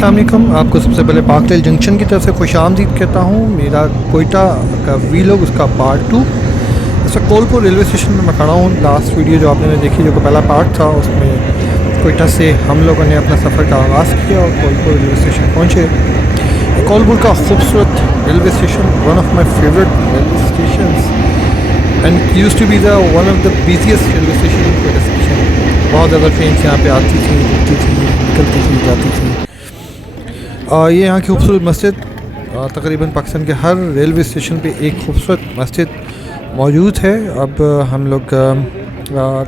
अस्सलाम वालेकुम। आपको सबसे पहले पाकलेल जंक्शन की तरफ से खुश आमदीद कहता हूँ। मेरा कोयटा का वीलॉग उसका पार्ट 2। इसका कोलपुर रेलवे स्टेशन में मैं खड़ा हूँ। लास्ट वीडियो जो आपने देखी जो पहला पार्ट था उसमें कोयटा से हम लोगों ने अपना सफ़र का आगाज़ किया और कोलपुर रेलवे स्टेशन पहुँचे। कोलपुर का खूबसूरत railway station, one of my favourite railway station and used to be the one of the busiest railway station in Quetta station. बहुत ज़्यादा ट्रेन यहाँ पे आती थी, रुकती थी, निकलती थी, जाती थी। ये यहाँ की खूबसूरत मस्जिद, तकरीबन पाकिस्तान के हर रेलवे स्टेशन पे एक खूबसूरत मस्जिद मौजूद है। अब हम लोग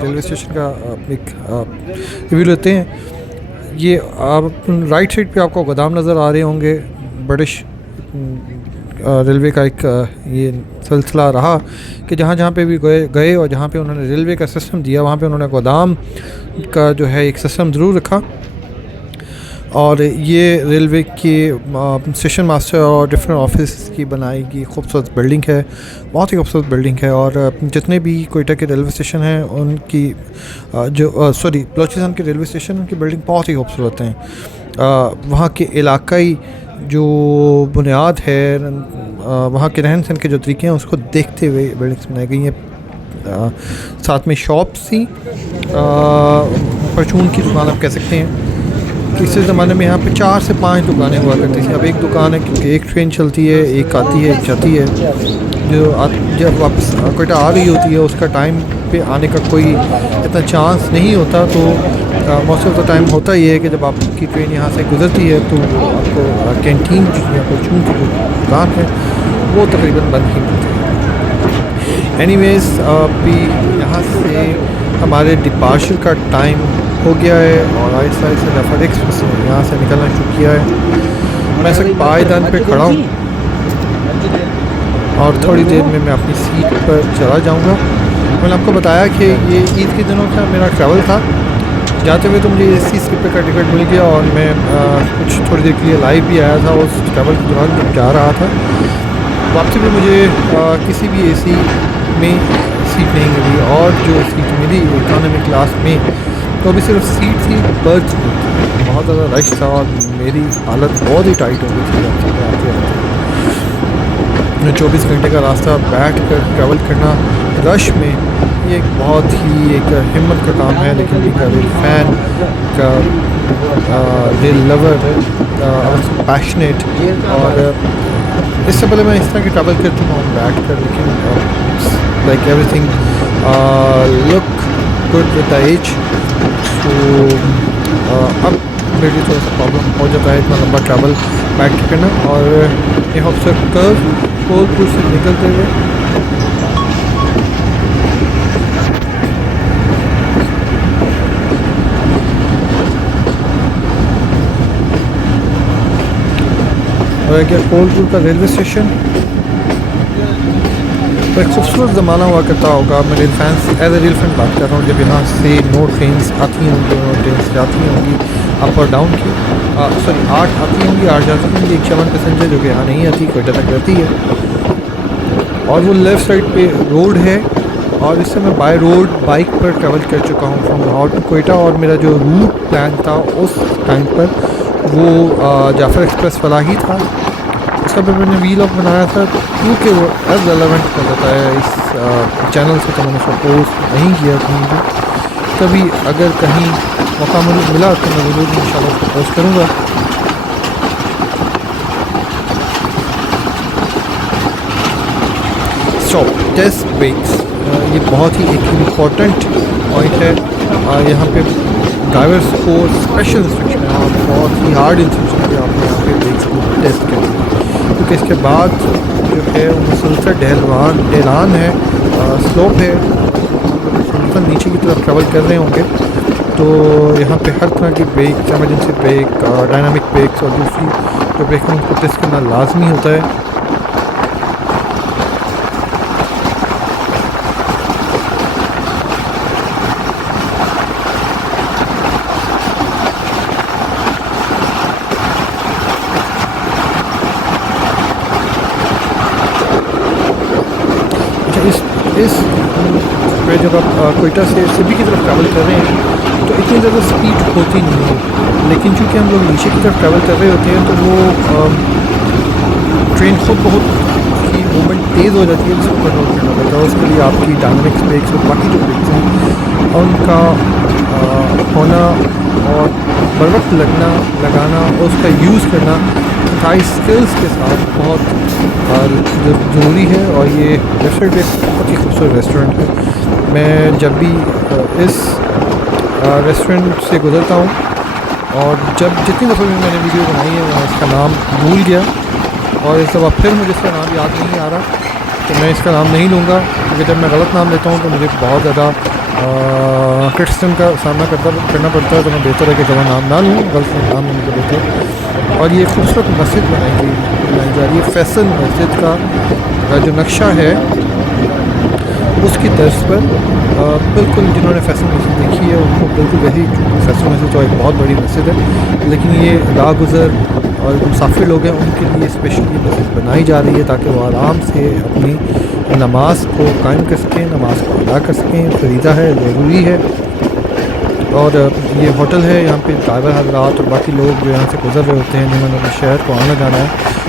रेलवे स्टेशन का एक रिव्यू लेते हैं। ये आप राइट साइड पे आपको गोदाम नज़र आ रहे होंगे। ब्रिटिश रेलवे का एक ये सिलसिला रहा कि जहाँ जहाँ पे भी गए और जहाँ पे उन्होंने रेलवे का सिस्टम दिया वहाँ पे उन्होंने गोदाम का जो है एक सिस्टम ज़रूर रखा। और ये रेलवे के स्टेशन मास्टर और डिफरेंट ऑफिस की बनाई गई खूबसूरत बिल्डिंग है, बहुत ही खूबसूरत बिल्डिंग है। और जितने भी कोयटा के रेलवे स्टेशन हैं उनकी बलोचिस्तान के रेलवे स्टेशन उनकी बिल्डिंग बहुत ही खूबसूरत हैं। वहाँ के इलाकाई जो बुनियाद है, वहाँ के रहन सहन के जो तरीके हैं उसको देखते हुए बिल्डिंग्स बनाई गई हैं। साथ में शॉप्स थी, परचून की दुकान आप कह सकते हैं। किसी ज़माने में यहाँ पे 4 से 5 दुकानें हुआ करती थी। अब एक दुकान है क्योंकि एक ट्रेन चलती है, एक आती है, एक जाती है। जब वापस कोयटा आ रही होती है उसका टाइम पे आने का कोई इतना चांस नहीं होता। तो मोस्ट ऑफ द टाइम होता ये है कि जब आपकी ट्रेन यहाँ से गुजरती है तो आपको कैंटीन या परचून की जो दुकान है वो तकरीबन बंद ही मिलती है। एनीवेज़ अभी यहाँ से हमारे डिपार्चर का टाइम हो गया है और आहिस्ता आहिस्ता जफर एक्सप्रेस यहाँ से निकलना शुरू किया है। मैं सिर्फ पायदान पे खड़ा हूँ और थोड़ी देर में मैं अपनी सीट पर चला जाऊँगा। मैंने आपको बताया कि ये ईद के दिनों का मेरा ट्रैवल था। जाते हुए तो मुझे एसी स्लीपर का टिकट मिल गया और मैं कुछ थोड़ी देर के लिए लाइव भी आया था उस ट्रैवल के दौरान जब जा रहा था। वापसी में मुझे किसी भी एसी में सीट नहीं मिली और जो सीट मिली इकोनॉमी क्लास में तो अभी सिर्फ सीट थी, बर्थ थी। बहुत ज़्यादा रश था और मेरी हालत बहुत ही टाइट हो गई थी आते आते। 24 घंटे का रास्ता बैठ कर ट्रैवल करना रश में ये एक बहुत ही एक हिम्मत का काम है। लेकिन भी रेल फैन का रेल लवर पैशनेट और इससे पहले मैं इस तरह की ट्रैवल कर चुका हूँ बैठ कर। लेकिन like everything look good with the age. तो अब मेरे लिए थोड़ा सा प्रॉब्लम हो जाता है इतना लंबा ट्रैवल बैठ के करना। और ये ऑफिसर कर्व कोलपुर से निकलते हुए और क्या कोलपुर का रेलवे स्टेशन तो एक खूबसूरत ज़माना हुआ करता होगा। मैं rail fans as a rail fan बात कर रहा हूँ। जब यहाँ से 9 ट्रेन्स आती होंगी और ट्रेन्स जाती होंगी अप और डाउन की, 8 आती होंगी, 8 जाती होंगी। एक 56 पैसेंजर जो कि यहाँ नहीं आती, कोयटा तक रहती है। और वो लेफ़्ट साइड पे रोड है और इससे मैं बाय रोड बाइक पर ट्रैवल कर चुका हूँ फ्रॉम लाहौर टू कोयटा। और मेरा जो रूट प्लान था उस टाइम पर वो जाफर एक्सप्रेस वाला ही था। उसका भी मैंने वीलॉग बनाया था क्योंकि वो एज रेलेवेंट कर देता है इस चैनल से। तो मैंने उसको पोस्ट नहीं किया कहीं भी। कभी अगर कहीं मौका मुझे मिला तो मैं ज़रूर इंशाल्लाह उसको पोस्ट करूँगा। स्टॉप टेस्ट ब्रेक्स, ये बहुत ही एक इम्पॉर्टेंट पॉइंट है। यहाँ पे ड्राइवर्स को स्पेशल इंस्ट्रक्शन है और बहुत ही हार्ड इंस्ट्रक्शन है आपने यहाँ पे ब्रेक्स को टेस्ट करें। क्योंकि इसके बाद जो है वो मुसलसल ढलान है, स्लोप है, मुसलसल नीचे की तरफ ट्रैवल कर रहे होंगे। तो यहाँ पे हर तरह की brake, emergency brake, dynamic brakes और दूसरी जो ब्रेक है उनको टेस्ट करना लाजमी होता है। इस पे जब आप कोयटा से सिबी की तरफ ट्रैवल कर रहे हैं तो इतनी ज़्यादा स्पीड होती नहीं है, लेकिन चूँकि हम लोग नीचे की तरफ ट्रैवल कर रहे होते हैं तो वो ट्रेन खुद बहुत की मूवमेंट तेज़ हो जाती है, जिसको कंट्रोल करना पड़ता है। उसके लिए आपकी डायनामिक्स ब्रेक्स और बाकी जो ब्रेक्स हैं उनका होना और बर वक्त लगाना और उसका यूज़ करना हाई स्किल्स के साथ बहुत ज़रूरी है। और ये रेस्टोरेंट एक बहुत ही खूबसूरत रेस्टोरेंट है। मैं जब भी इस रेस्टोरेंट से गुज़रता हूँ और जितनी दफ़ा भी मैंने वीडियो बनाई है मैं इसका नाम भूल गया, और इस दफ़ा फिर मुझे इसका नाम याद नहीं आ रहा, तो मैं इसका नाम नहीं लूँगा, क्योंकि जब मैं गलत नाम लेता हूँ तो मुझे बहुत ज़्यादा क्रिटिसिज्म का सामना करना पड़ता है। तो मैं बेहतर है कि जब नाम ना लूँ, गलत नाम लेने के बेहतर। और ये खूबसूरत मस्जिद बनाई जा रही है। फैसल मस्जिद का जो नक्शा है उसकी तर्ज पर बिल्कुल जिन्होंने फैसल मस्जिद देखी है उनको बिल्कुल वही, फैसल मस्जिद तो एक बहुत बड़ी मस्जिद है, लेकिन ये राहगुज़र और मुसाफिर लोग हैं उनके लिए स्पेशली मस्जिद बनाई जा रही है ताकि वो आराम से अपनी नमाज को कायम कर सकें, नमाज को अदा कर सकें। फ़रीज़ा है, ज़रूरी है। और ये होटल है, यहाँ पे ड्राइवर हज़रात और बाकी लोग जो यहाँ से गुजर रहे होते हैं जिन्होंने अपने शहर को आना जाना है,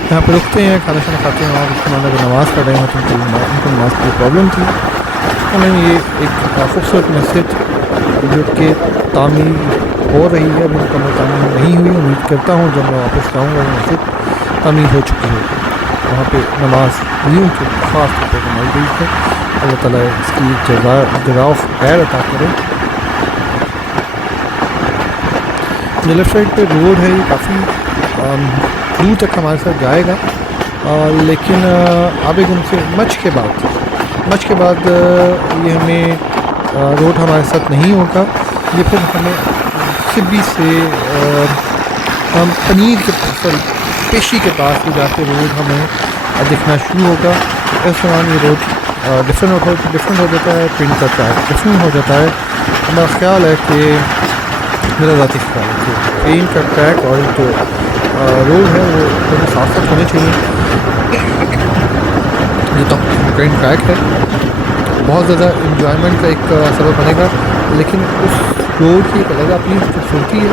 यहाँ पे रुकते हैं, खाना शाना खाते हैं। और उन्होंने अगर नमाज़ पढ़ रहे हैं तो उनको नमाज की प्रॉब्लम थी। उन्होंने ये एक खूबसूरत मस्जिद जो कि तामीर हो रही है, अभी मुकम्मल तामीर नहीं हुई, उम्मीद करता हूँ जब मैं वापस जाऊँगा मस्जिद तामीर हो चुकी है। वहाँ पे नमाज यूँ के ख़ास तौर पर बनाई गई है। अल्लाह ताला इसकी जज़ाओ खैर अता करे। जो लेफ़्ट साइड पे रोड है ये काफ़ी दूर तक हमारे साथ जाएगा, लेकिन आबेगुम से मच के बाद ये हमें रोड हमारे साथ नहीं होगा। ये फिर हमें सिब्बी से हम पनीर के पेशी के पास भी जाके रोड हमें दिखना शुरू होगा। इस दौरान ये रोड डिफरेंट हो जाता है, ट्रेन का ट्रैक डिफरेंट हो जाता है। मेरा ख्याल है कि मेरा ज़ाती ख्याल है कि ट्रेन का ट्रैक और जो रोड है वो दोनों साथ साथ होने चाहिए। जो तो ट्रेन ट्रैक है बहुत ज़्यादा इंजॉयमेंट का एक सबब बनेगा, लेकिन उस रोड की एक अलग अपनी खूबसूरती है।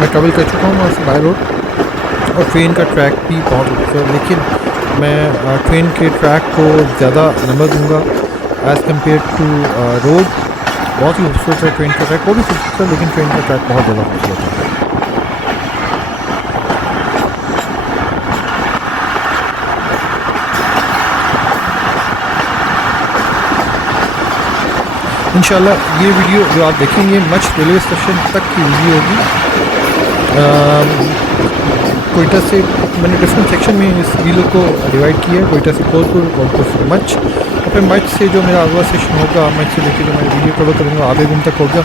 मैं ट्रैवल कर चुका हूँ वहाँ से बाय रोड, और ट्रेन का ट्रैक भी बहुत खूबसूरत, लेकिन मैं ट्रेन के ट्रैक को ज़्यादा नंबर दूँगा एज़ कम्पेयर टू रोड। बहुत ही खूबसूरत है ट्रेन का ट्रैक, वो भी खूबसूरत है, लेकिन ट्रेन का ट्रैक बहुत ज़्यादा खूबसूरत है। इंशाल्लाह ये वीडियो जो आप देखेंगे मच रेलवे स्टेशन तक की वीडियो होगी। कोयटा से मैंने डिफरेंट सेक्शन में इस वीडियो को डिवाइड किया है, कोयटा से कोलपुर, कोलपुर से मच, और फिर मच से जो मेरा अगला सेशन होगा, मच से लेकर जो मैं वीडियो कवर करूँगा आबेगुम तक होगा।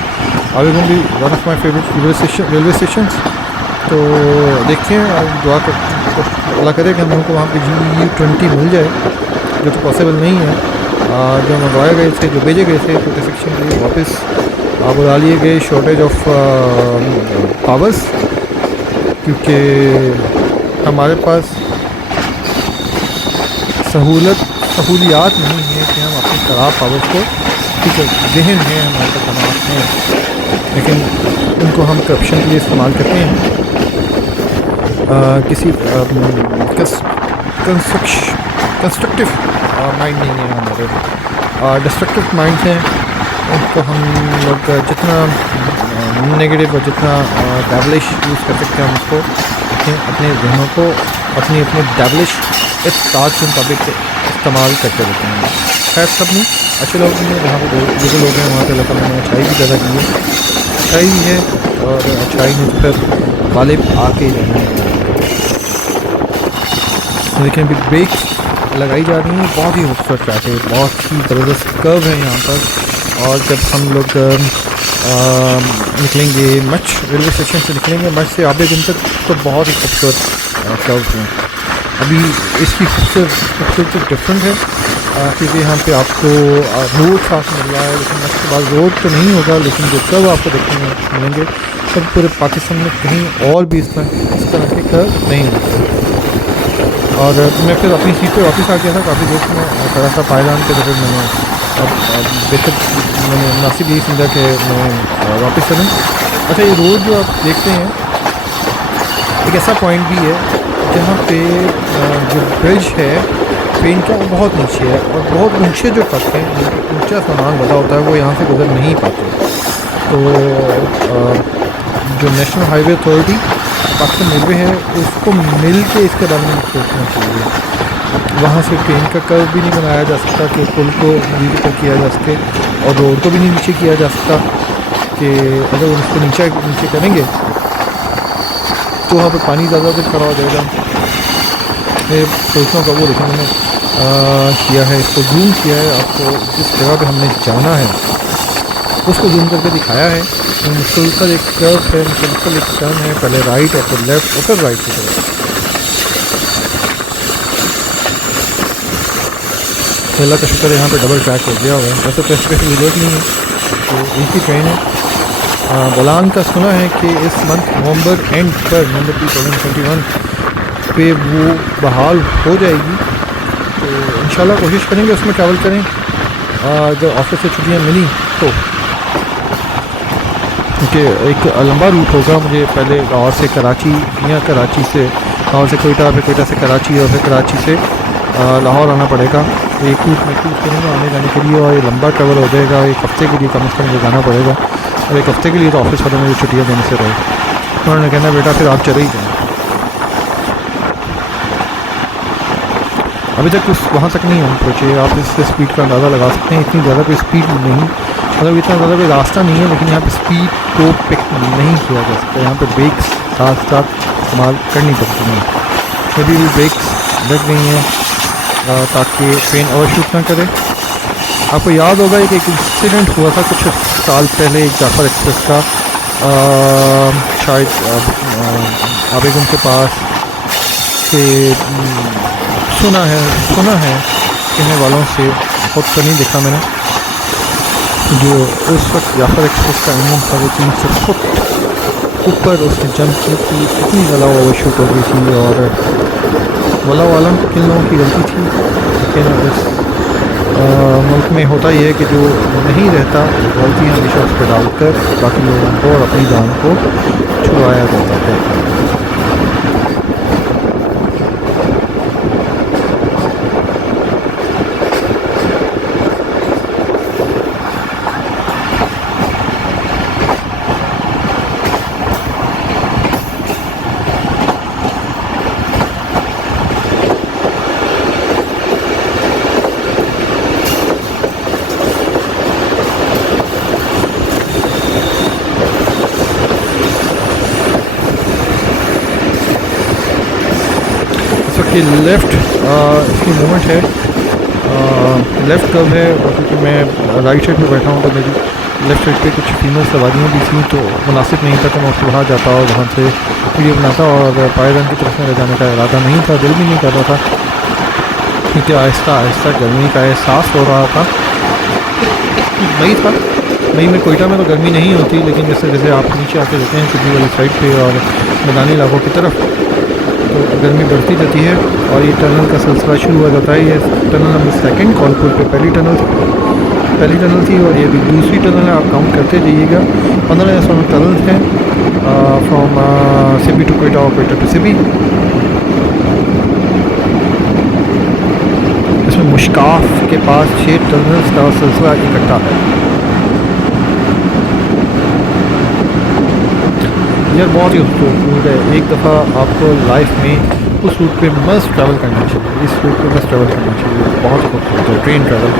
आबेगुम भी one of my favourite railway station. तो देखते हैं, दुआ कर अल्लाह करे कि हम लोगों को वहाँ पे GU20 मिल जाए, जो तो पॉसिबल नहीं है। जो मंगवाए गए थे, जो भेजे गए थे कोयटा सेक्शन के लिए, वापस बुला लिए गए शॉर्टेज ऑफ पावर्स, क्योंकि हमारे पास सहूलियात नहीं है कि हम अपनी ख़राब पावर्स को, ठीक है जहन है हमारे पास तमाम हैं, लेकिन उनको हम करप्शन के लिए इस्तेमाल करते हैं। किसी कंस्ट्रक्टिव माइंड नहीं है हमारे, डिस्ट्रक्टिव माइंड्स हैं। उनको हम लोग जितना नेगेटिव और जितना डैबलिश यूज़ कर सकते हैं हम उसको अपने जहनों को अपने डैबलिश इत्तेकाद के मुताबिक इस्तेमाल करते रहते हैं। खैर सब नहीं अच्छे लोग हैं, जहाँ पर जो लोग हैं वहाँ पर अल्लाह ताला ने अच्छाई भी पैदा की है, अच्छाई भी है, और अच्छाई ने फिर गालिब आके ही रहना है। लेकिन अभी ब्रेक्स लगाई जा रही हैं, बहुत ही खूबसूरत ट्रैक है, बहुत ही ज़बरदस्त कर्व है यहाँ पर। और जब हम लोग निकलेंगे मच रेलवे स्टेशन से निकलेंगे, मच से आबेगुम तक, तो बहुत ही खूबसूरत कर्व हैं। अभी इसकी खूबसूरती डिफरेंट है, क्योंकि यहाँ पे आपको रोड साफ मिल रहा है, लेकिन मच के बाद रोड तो नहीं होगा, लेकिन जो कर्व आपको देखने मिलेंगे सब पूरे पाकिस्तान में कहीं और भी इस तरह के कर्व नहीं मिलते। और मैं फिर अपनी सीट पे वापस आ गया था, काफ़ी देर में खड़ा था पायदान पे, तो फिर मैंने अब बेहतर मैंने मुनासिब यही समझा कि मैं वापस चलूँ। अच्छा, ये रोड जो आप देखते हैं एक ऐसा पॉइंट भी है जहाँ पे जो ब्रिज है ट्रेन का वो बहुत नीचे है और बहुत ऊंचे जो ट्रक हैं जिनका ऊंचा सामान लगा होता है वो यहाँ से गुजर नहीं पाते। तो जो national highway authority Pakistan railway है उसको मिल के इसके बारे में सोचना चाहिए। वहाँ से ट्रेन का कर्व भी नहीं बनाया जा सकता कि पुल को नीचे ऊपर किया जा सके और रोड को भी नहीं नीचे किया जा सकता कि अगर उसको नीचे नीचे करेंगे तो वहाँ पे पानी ज़्यादा देर खड़ा हो जाएगा। मैं सोचता हूँ कि वो देखिए मैंने किया है, इसको जूम किया है, आपको जिस जगह पे हमने जाना है उसको जूम करके दिखाया है। तो मुसलसल एक कर्व है, मुसलसल एक टर्न है, पहले राइट और फिर लेफ्ट और फिर राइट की तरफ। अल्लाह का शुक्र है यहाँ पे डबल ट्रैक हो गया हुआ है, वैसे तो ऐसी जरूरत नहीं है, तो एक ही ट्रेन है। बलान का सुना है कि इस मंथ नवंबर एंड पर नवंबर 2021 पे वो बहाल हो जाएगी। तो इंशाल्लाह कोशिश करेंगे उसमें ट्रैवल करें जब ऑफिस से छुट्टियाँ मिली तो, क्योंकि एक लंबा रूट होगा। मुझे पहले लाहौर से कराची या कराची से लाहौर से कोयटा, फिर कोयटा से कराची और फिर कराची से लाहौर आना पड़ेगा। एक रूट में चूज़ करूँगा आने जाने के लिए और ये लंबा ट्रैवल हो जाएगा। एक हफ़्ते के लिए कम से कम जाना पड़ेगा और एक हफ़्ते के लिए तो ऑफिस वाले मुझे छुट्टियाँ देने से रहे। उन्होंने कहना बेटा फिर आप चले ही जाएँ। अभी तक उस वहाँ तक नहीं हम पहुँचे। आप इससे स्पीड का अंदाज़ा लगा सकते हैं, इतनी ज़्यादा कोई स्पीड नहीं, मतलब इतना ज़्यादा कोई रास्ता नहीं है, लेकिन यहाँ पे स्पीड को पिक नहीं किया जा सकता। यहाँ पे ब्रेक्स साथ साथ इस्तेमाल करनी पड़ती हैं। कभी भी ब्रेक्स लग गई हैं ताकि ट्रेन ओवरशूट ना करे। आपको याद होगा एक इंसिडेंट हुआ था कुछ साल पहले एक जाफर एक्सप्रेस का, शायद आबेगम के पास से सुना है कहने वालों से, खुद तो नहीं देखा मैंने। जो उस वक्त जाफर एक्सप्रेस का इंजन था वो 300 फुट ऊपर उसने जंप की थी, इतनी ज़्यादा ओवरशूट हो गई थी और वल्लाहु आलम किन लोगों की गलती थी। लेकिन इस मुल्क में होता ही है कि जो नहीं रहता गलती हमेशा उस पर डालकर बाकी लोगों को और अपनी जान को छुड़वाया जाता है। कि लेफ़्ट इसकी मूवमेंट है, लेफ़्ट कर्व है और क्योंकि मैं राइट साइड में बैठा हूँ तो मेरी लेफ़्ट साइड पे कुछ फीमेल सवारियाँ भी थी, तो मुनासिब नहीं था कि मैं उसको वहाँ जाता और वहाँ से वीडियो बनाता और पायदान की तरफ मेरे जाने का इरादा नहीं था, दिल भी नहीं कर रहा था, क्योंकि आहिस्ता आहिस्ता गर्मी का एहसास हो रहा था। मई में कोयटा में तो गर्मी नहीं होती, लेकिन जैसे जैसे आप नीचे आके रहते हैं सिटी वाली साइड पे और मैदानी इलाकों की तरफ तो गर्मी बढ़ती जाती है और ये टनल का सिलसिला शुरू हो जाता है। ये टनल नंबर 2 कॉलपुर पे पहली टनल थी और ये भी दूसरी टनल है। आप काउंट करते जाइएगा, 15 या 16 टनल्स हैं फ्रॉम सिबी टू कोयटा और कोयटा टू सिबी। इसमें मुश्काफ के पास 6 टनल्स का सिलसिला इकट्ठा है। यार बहुत ही खूबसूरत है। एक दफ़ा आपको लाइफ में उस रूट पे मस्त ट्रैवल करना चाहिए, इस रूट पे मस्त ट्रैवल करना चाहिए, बहुत खूबसूरत है ट्रेन ट्रैवल।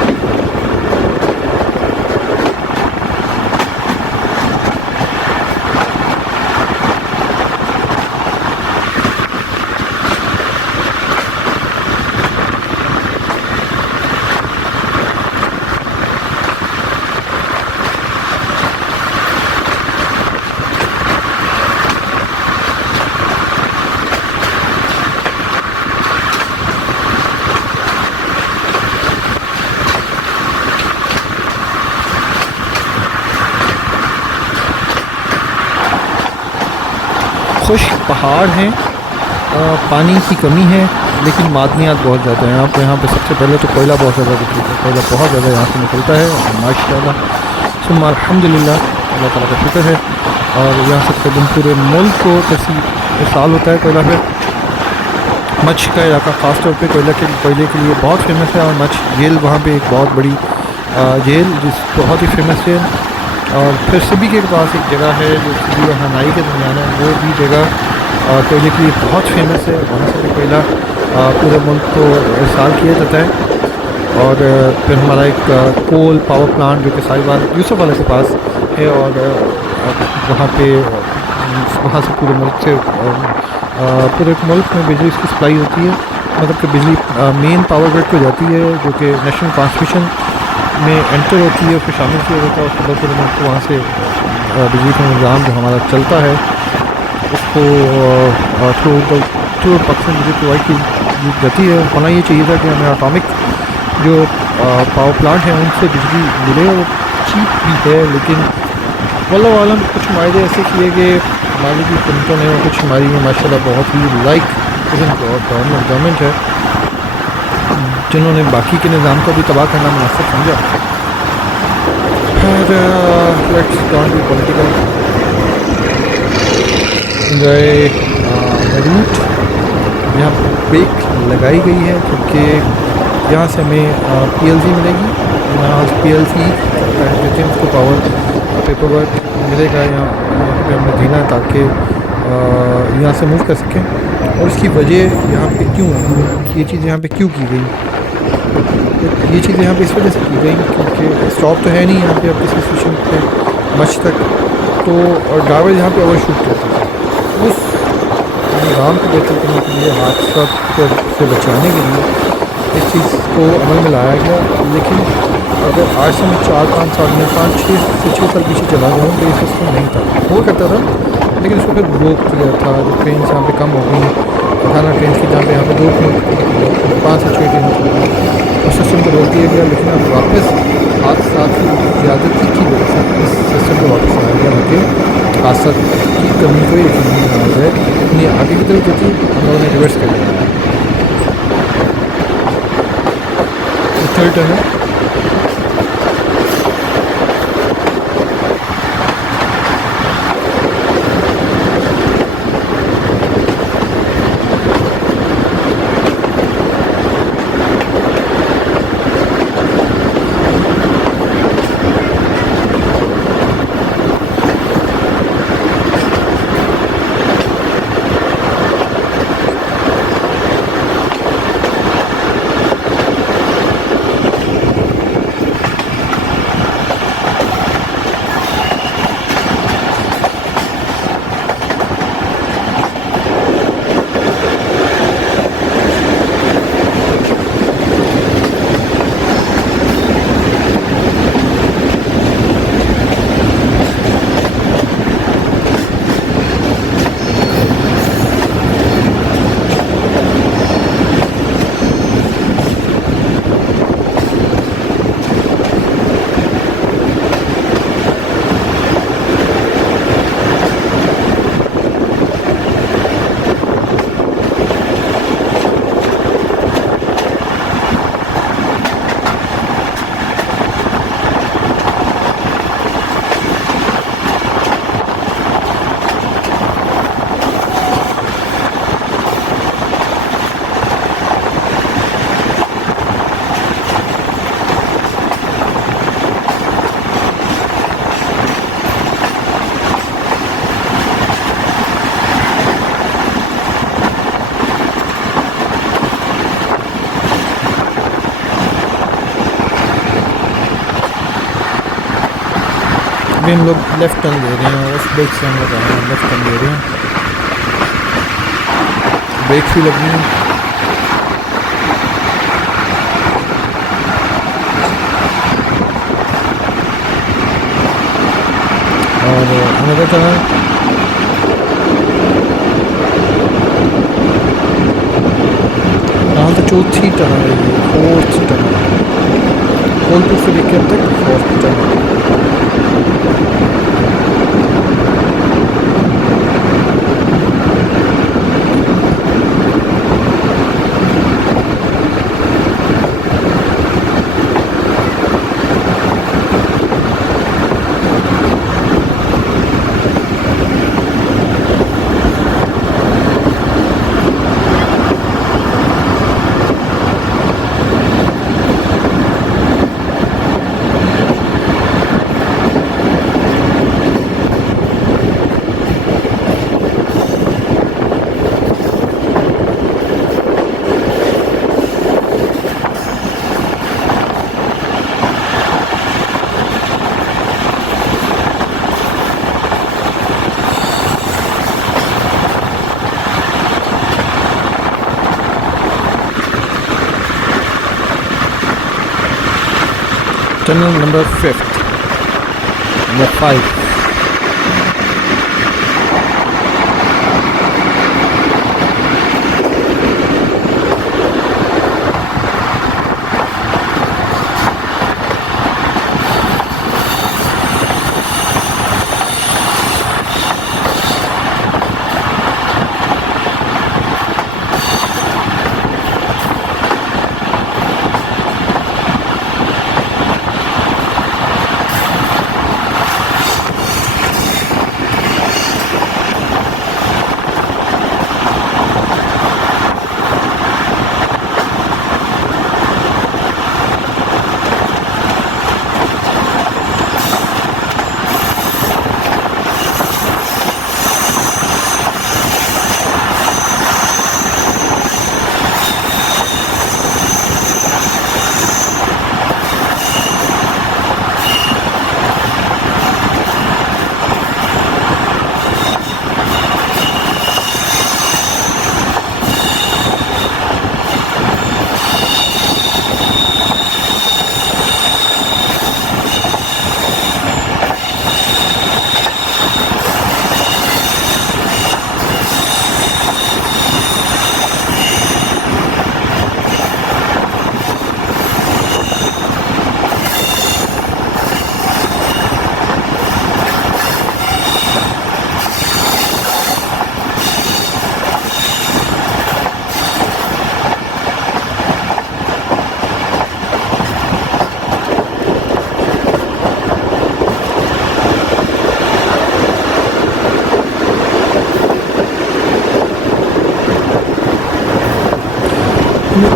खुश्क पहाड़ हैं, पानी की कमी है लेकिन मादनियात बहुत ज़्यादा हैं यहाँ पे सबसे पहले तो कोयला बहुत ज़्यादा दिखता है, कोयला बहुत ज़्यादा यहाँ से निकलता है माशाल्लाह। सुम्मा अल्हम्दुलिल्लाह, अल्लाह ताला का शुक्र है। और यहाँ से तकरीबन पूरे मुल्क को इरसाल होता है कोयला पे। मछ का इलाका ख़ास तौर पे कोयले के लिए बहुत फेमस है। और मछ झील वहाँ पे एक बहुत बड़ी झील जिस बहुत ही फेमस है। और फिर सिबी के पास एक जगह है जो सिबी और हनाई के दरमियान है, वो भी जगह कोयले के लिए बहुत फेमस है। वहाँ से भी कोयला पूरे मुल्क को इरसाल किया जाता है। और फिर हमारा एक कोल पावर प्लांट जो कि साहिवाल यूसुफ वाले के पास है। और वहाँ पे वहाँ से पूरे मुल्क से पूरे मुल्क में बिजली की सप्लाई होती है। मतलब कि बिजली मेन पावर ग्रिड को जाती है जो कि नेशनल ट्रांसमिशन में एंटर होती है, उसको शामिल किया जाता है। उसके बाद पूरे मुल्क को वहाँ से बिजली का निज़ाम जो हमारा चलता है उसको थ्रू पाकिस्तान बिजली प्रोवाइड की जाती है। होना ये चाहिए था कि हमें एटॉमिक जो पावर प्लांट हैं उनसे बिजली मिले, और चीप भी है। लेकिन वल्लाहु आलम कुछ मायदे ऐसे किए कि हमारी की हुकूमतों ने, और कुछ हमारी माशाल्लाह बहुत ही लाइक गवर्नमेंट है जिन्होंने बाकी के निज़ाम को भी तबाह करना मुनासिब समझा। और let's don't be political, enjoy the route. यहाँ ब्रेक लगाई गई है क्योंकि यहाँ से हमें PLC मिलेगी। यहाँ PLC कहते हैं उसको, पावर पेपर वर्क मिलेगा। यहाँ पे हमने देना है ताकि यहाँ से मूव कर सकें। और इसकी वजह यहाँ पे क्यों ये चीज़ यहाँ पे क्यों की गई, ये चीज़ यहाँ पे इस वजह से की गई क्योंकि स्टॉप तो है नहीं यहाँ पे अब किसी स्टेशन पे मच तक, तो ड्राइवर यहाँ पे ओवर शूट करते थे। उस निज़ाम को बेहतर करने के लिए, हादसा से बचाने के लिए इस चीज़ को अमल में लाया गया। लेकिन अगर आज से मैं 4-5 साल में 5-6 साल पीछे चला जाऊँ तो ये सिस्टम नहीं था, वो करता था। लेकिन उसको फिर रोक दिया था जब ट्रेन यहाँ पे कम हो गई, 18 ट्रेन की जहाँ पे यहाँ पे 2 5 से 6 ट्रेन चल गई, उस सिस्टम को रोक दिया गया। लेकिन अब वापस हादसा की ज़्यादती की वजह से इस सिस्टम को वापस लाया गया ताकि हादसा की कमी को यकीन नहीं आ जाए। अपनी आगे की तरफ जो थी हम लोगों ने रिवर्स कर दिया। थर्ड टर्न है। अभी हम लोग लेफ़्ट टर्न ले रहे हैं, उस ब्रेक से हम लोग आ रहे हैं, लेफ़्ट टर्न ले रहे हैं, ब्रेक भी लगी है। और अनदर टर्न, यहाँ तो चौथी टर्न है, ये फोर्थ टर्न, कोलपुर से लेकर अब तक फोर्थ टर्न। टनल नंबर 5 या 5।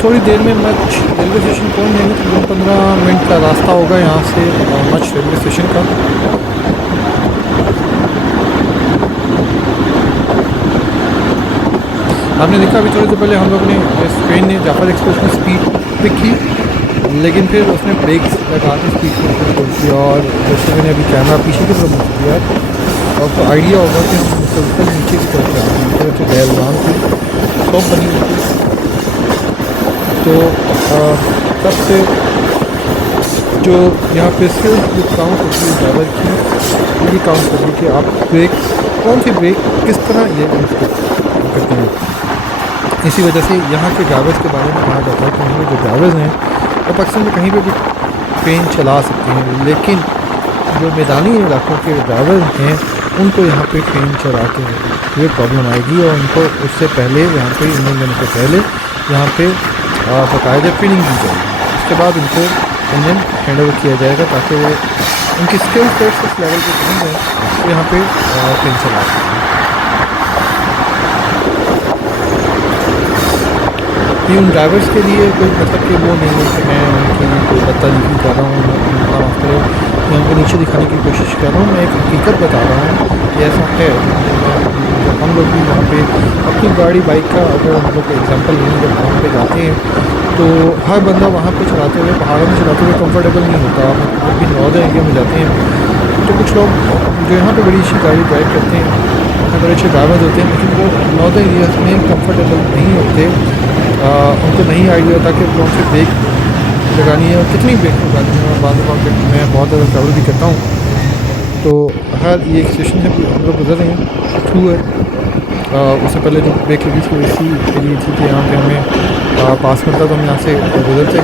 थोड़ी देर में मच रेलवे स्टेशन पहुंच जाएंगे, तो 15 मिनट का रास्ता होगा यहाँ से मच रेलवे स्टेशन का। आपने देखा अभी थोड़ी देर पहले हम लोग ने इस ट्रेन ने जाफर एक्सप्रेस में स्पीड पिक की, लेकिन फिर उसने ब्रेक्स लगा के स्पीड को कंट्रोल किया। और जैसे मैंने अभी कैमरा पीछे की तरफ मूव किया, तो आपको आइडिया होगा कि हम मुसलसल नीचे की तरफ जा रहे हैं। तो दहलगान की शॉप बनी हुई थी, तो तब से जो यहाँ पे सिर्फ जो काउंट होती है ड्राइवर की, वो भी काउंट करती है कि आप ब्रेक कौन सी ब्रेक किस तरह ये यूज़ करते हैं। इसी वजह से यहाँ के ड्राइवर्स के बारे में कहा जाता है कि यहाँ के जो ड्राइवर्स हैं वो पाकिस्तान में कहीं पे भी ट्रेन चला सकते हैं, लेकिन जो मैदानी इलाकों के ड्राइवर हैं उनको यहाँ पे ट्रेन चला के ये प्रॉब्लम आएगी, और उनको उससे पहले यहाँ पे इंजन देने से पहले यहाँ पे बाकायदा ट्रेनिंग दी जाएगी। उसके बाद उनको इंजन हैंड ओवर किया जाएगा ताकि वो उनकी स्किल सेट्स इस लेवल पे पहुँच जाए तो यहाँ पे ट्रेन चला सकें। ये उन ड्राइवर्स के लिए कोई मतलब कि वो नहीं है कि मैं उनकी कोई बदतमीजी कर रहा हूँ, उनका माफ़ करें, मैं उनको नीचे दिखाने की कोशिश कर रहा हूँ। मैं एक हकीकत बता रहा हूँ कि ऐसा है। जब हम लोग भी वहाँ पे अपनी गाड़ी बाइक का अगर हम लोग एग्जांपल लेंगे, जब वहाँ पे जाते हैं तो हर बंदा वहाँ पे चलाते हुए पहाड़ों में चलाते हुए कंफर्टेबल नहीं होता। जब भी नॉर्दर्न एरिया में जाते हैं तो कुछ लोग जो यहाँ पे बड़ी अच्छी गाड़ी ड्राइव करते हैं, बड़े अच्छे ड्राइवर्स होते हैं, लेकिन वो नॉर्दर्न एरियाज में कंफर्टेबल नहीं होते। उनको नहीं आइडिया होता कि कौन सी ब्रेक लगानी है और कितनी ब्रेक लगानी है। और बाद मैं बहुत ज़्यादा ट्रैवल भी करता हूँ, तो हर ये एक स्टेशन है हम लोग गुजर रहे हैं थ्रू है। उससे पहले जो ब्रेक लगी थी इसी के लिए थी कि यहाँ पे हमें पास मिलता तो हम यहाँ से गुजरते।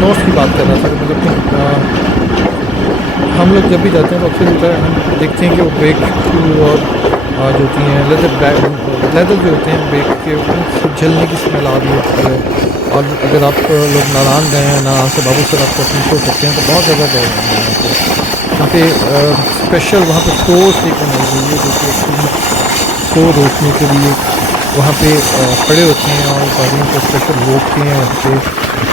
नॉर्थ की बात कर रहा था, मतलब हम लोग जब भी जाते हैं तो अक्सर होता है हम देखते हैं कि वो ब्रेक और जो होती हैं लेदर जो होते हैं ब्रेक के जलने की स्मेल आ रही होती है। और अगर आप लोग नारायण गए हैं, नारायण से बाबू सर आपको अपनी हो सकते हैं, तो बहुत ज़्यादा डर है यहाँ पे स्पेशल वहाँ पे स्टोर्स देखने मिल रही है जो कि को रोकने के लिए वहाँ पे खड़े होते हैं और गाड़ियों को स्पेशल रोकते हैं, वहाँ पे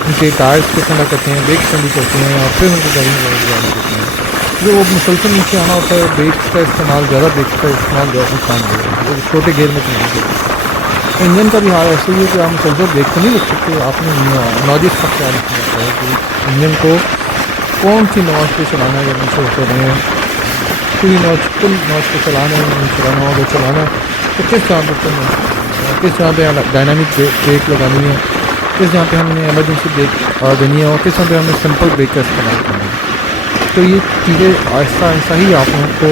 उनके टायर्स को ठंडा करते हैं, ब्रेक ठंडी करते हैं और फिर उनकी गाड़ी में जाने देते हैं। जो वो मुसलसल नीचे आना होता है, ब्रेक्स का इस्तेमाल ज़्यादा ब्रेक्स का इस्तेमाल ज़्यादा नुकसान दे रहा है, छोटे गेयर में तो नहीं देते। इंजन का भी हाल ऐसे ही है कि आप मुसलसल ब्रेक तो नहीं रख सकते। आपने नॉलेज का ख्याल रखना होता है कि इंजन को कौन सी नॉच पे चलाना है। जब नीचे उतर रहे हैं फुल नॉच पे चलाना है, नहीं चलाना होगा चलाना है तो किस तरह पर करना है। किस जगह पे डायनामिक ब्रेक लगानी है, किस जगह पे हमने एमरजेंसी ब्रेक देनी है और किस जगह पे हमने सिंपल ब्रेक का इस्तेमाल करना है। तो ये चीज़ें आहिस्ता आहिस्ता ही आप लोगों को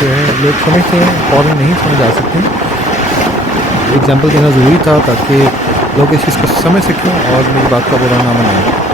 जो है लोग समझते हैं, फ़ौरन नहीं समझ आ सकती। एग्जांपल देना ज़रूरी था ताकि लोग इस चीज़ को समझ सकें और मेरी बात का बुरा ना मनाएं।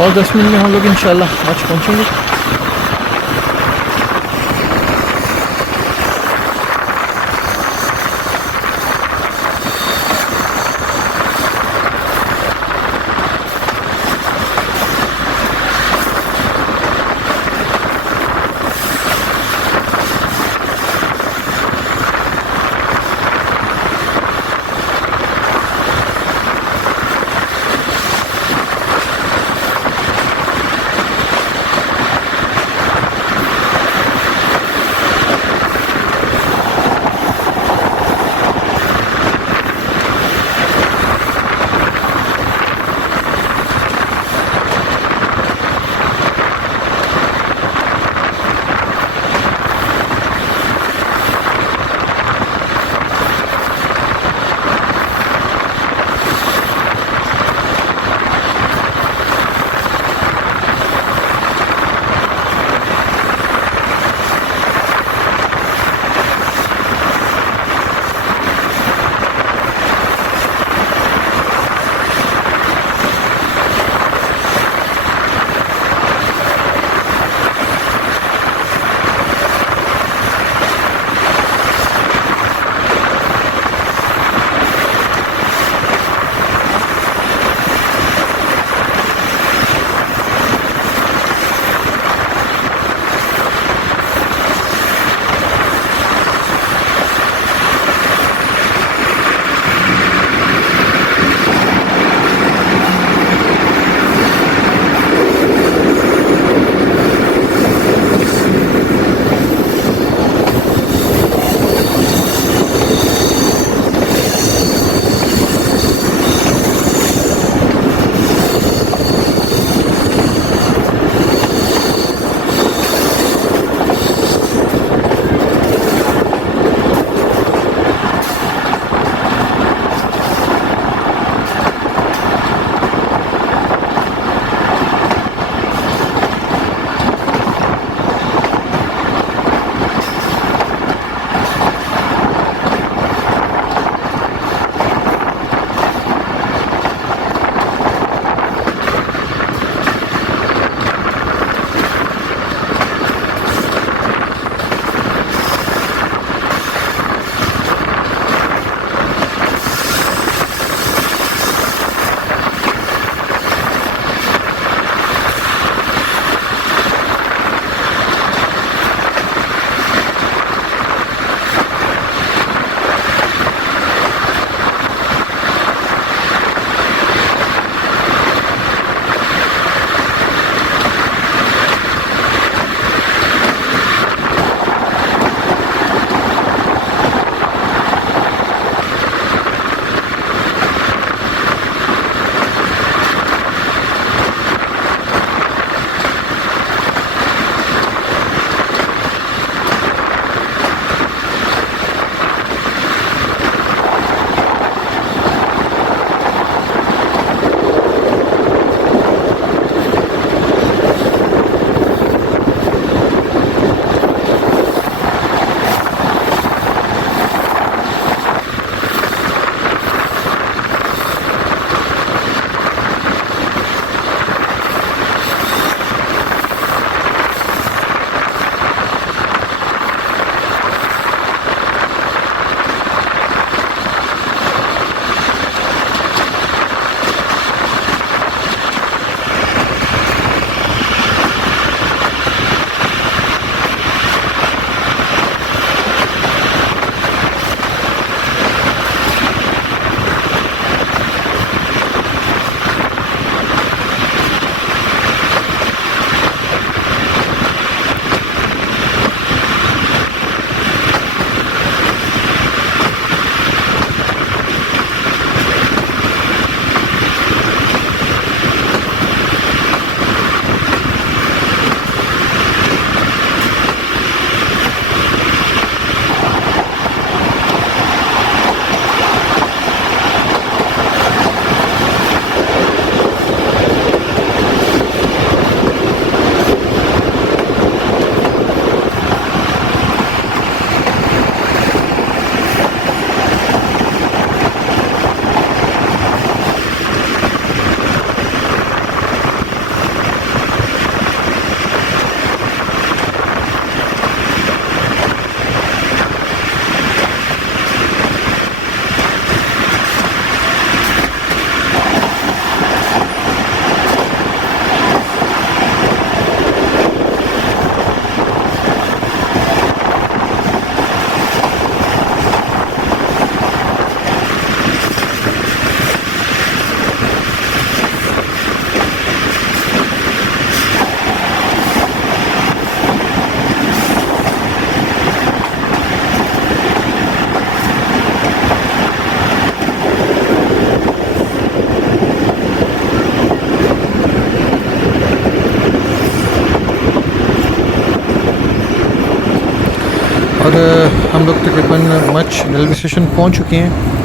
और 10 मिनट में हम लोग इंशाल्लाह आज पहुँचेंगे। और हम लोग तकरीबन मच रेलवे स्टेशन पहुंच चुके हैं।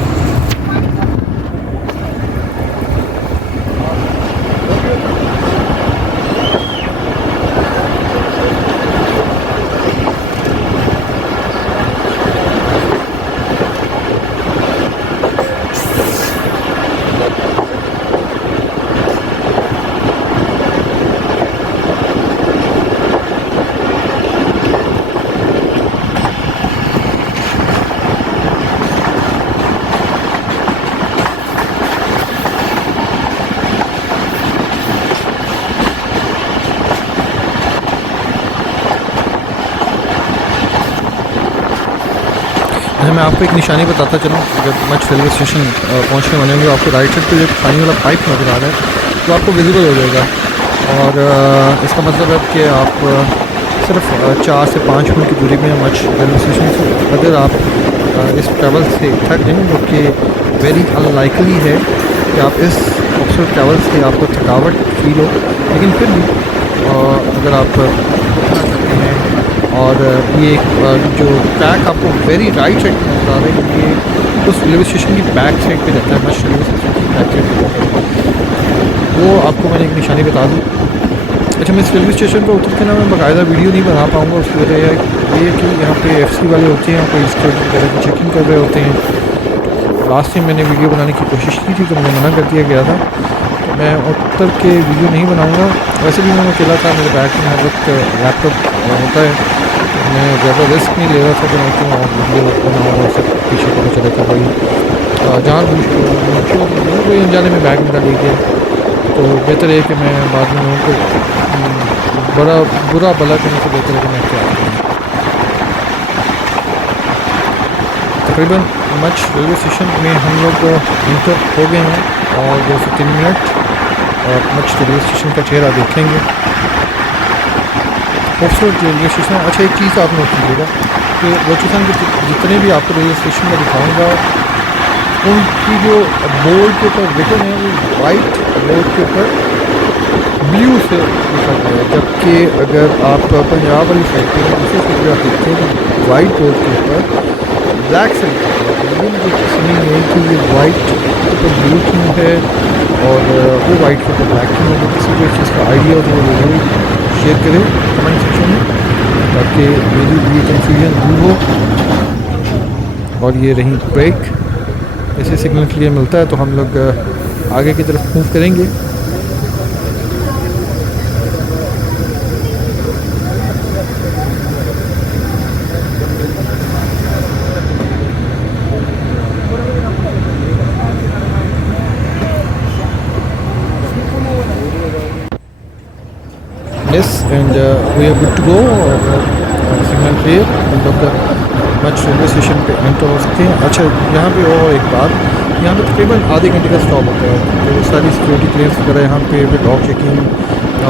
अच्छा, मैं आपको एक निशानी बताता चलूँ। जब मच रेलवे स्टेशन पहुँचने वाले होंगे, आपको राइट साइड पे जो पानी वाला पाइप नज़र आ रहा है तो आपको विजिबल हो जाएगा। और इसका मतलब है कि आप सिर्फ 4 से 5 मिनट की दूरी में मच रेलवे स्टेशन से अगर आप इस ट्रैवल से थक जाएँ, जो कि वेरी अनलाइकली है कि आप इस खूबसूरत ट्रैवल से आपको थकावट फील हो, लेकिन फिर भी अगर आप सकते हैं। और ये जो ट्रैक आपको वेरी राइट साइड में नजर आ रहा है, ये उस रेलवे स्टेशन की बैक साइड पे रहता है, मच रेलवे स्टेशन की बैक साइड पे। वो आपको मैंने एक निशानी बता दी। अच्छा, मैं इस रेलवे स्टेशन पर उतर के ना मैं बाकायदा वीडियो नहीं बना पाऊँगा। उसकी वजह ये कि यहाँ पे FC वाले होते हैं, कोई स्टेशन वगैरह की चेकिंग कर रहे होते हैं। लास्ट टाइम मैंने वीडियो बनाने की कोशिश की थी तो मुझे मना कर दिया गया था, तो मैं उतर के वीडियो नहीं बनाऊँगा। वैसे भी मैं अकेला था, मेरे बैग में हर वक्त लैपटॉप होता है, मैं ज़्यादा रिस्क नहीं ले रहा था कि मैं क्यों वीडियो बनाऊँ और सब पीछे पता चले कि भाई जान कोई अनजाने में बैग निकाल लीजिए। तो बेहतर है कि मैं बाद में लोगों को बुरा भला करने से बेहतर है कि मैं क्या तकरीबन मच रेलवे स्टेशन में हम लोग इंटर हो गए हैं और 2 से 3 मिनट मच रेलवे स्टेशन का चेहरा देखेंगे। खूबसूरत रेलवे स्टेशन। अच्छा, एक चीज़ आप नोट कीजिएगा कि बलूचिस्तान के जितने भी आपको रेलवे स्टेशन में दिखाऊंगा, उनकी जो बोर्ड के ऊपर रिटन है वो वाइट बोर्ड के ऊपर ब्लू से लिखा गया है, जबकि अगर आप पंजाब वाली साइड पर दूसरी साइड आप देखते हैं तो वाइट बोर्ड के ऊपर ब्लैक से लिखा गया है। ये मुझे समझ नहीं आई कि ये वाइट के ऊपर ब्लू क्यों है और वो वाइट के ऊपर ब्लैक क्यों है। किसी को इस चीज़ का आइडिया हो तो वो ज़रूर शेयर करें कमेंट सेक्शन में, ताकि मेरी भी कंफ्यूजन दूर हो। और ये रही ब्रेक, ऐसे सिग्नल क्लियर मिलता है तो हम लोग आगे की तरफ मूव करेंगे। Yes, and we are good to go. Signal clear, हम लोग मच रेलवे स्टेशन पे एंटर हो सकते हैं। अच्छा, यहाँ पे और एक बात, यहाँ पे तकरीबन आधे घंटे का स्टॉप होता है, तो सारी सिक्योरिटी क्लियरेंस वगैरह यहाँ पे डॉग चेकिंग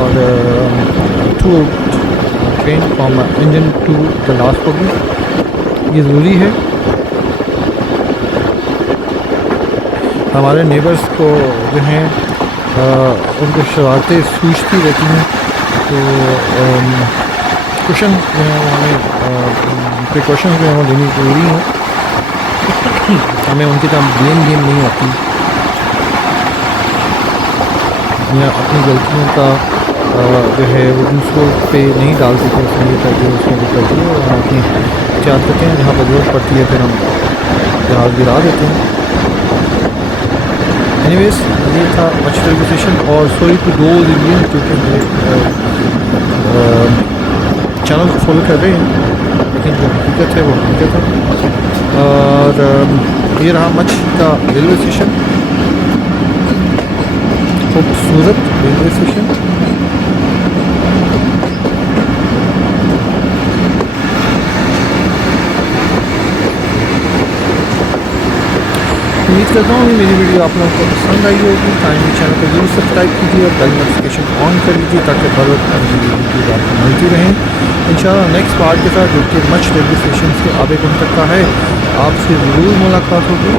और through train from engine to the last होगी, ये ज़रूरी है। हमारे नेबर्स को जो हैं उनको शरारतें सूझती रहती हैं, तो क्वेश्चन जो है वो हमें प्रिकॉशन जो है वो लेनी ज़रूरी है। हमें उनकी तरह ब्लेम गेम नहीं आती या अपनी गलतियों का जो है वो दूसरों पे नहीं डालते थे, उसने ये कर दिया उसने भी कर दिया, और हम अपनी एहतियात करते हैं, जहाँ पर ज़रूरत पड़ती है फिर हम जहाज़ गिरा देते हैं। एनीवेज, ये था मच रेलवे स्टेशन। और सॉरी टू दोज इंडियन क्योंकि मेरे चैनल को फॉलो कर रहे हैं, लेकिन जो हकीकत है वो हकीकत है। और ये रहा मच का रेलवे स्टेशन, खूबसूरत रेलवे स्टेशन। उम्मीद करता हूँ मेरी वीडियो आप लोगों को पसंद आई होगी। काइंडली चैनल को जरूर सब्सक्राइब कीजिए और बेल नोटिफिकेशन ऑन कर लीजिए ताकि हर वक्त मेरी वीडियो आपको मिलती रहें। इंशाल्लाह नेक्स्ट पार्ट के साथ, जो कि मच रेलवे स्टेशन से आधे घंटे तक का है, आपसे ज़रूर मुलाकात होगी।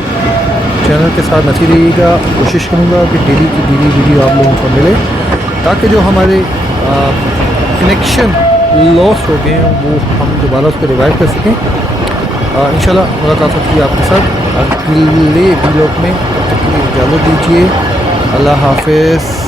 चैनल के साथ बने रहिएगा। कोशिश करूँगा कि डेली की डेली वीडियो आप लोगों को मिले, ताकि जो हमारे कनेक्शन लॉस्ट हो गए हैं वो हम दोबारा उसको रिवाइव कर सकें। इंशाल्लाह मुलाकात होती है आपके साथ अगले वीलॉग में। तब तक के लिए इजाज़त दीजिए। अल्लाह हाफिज़।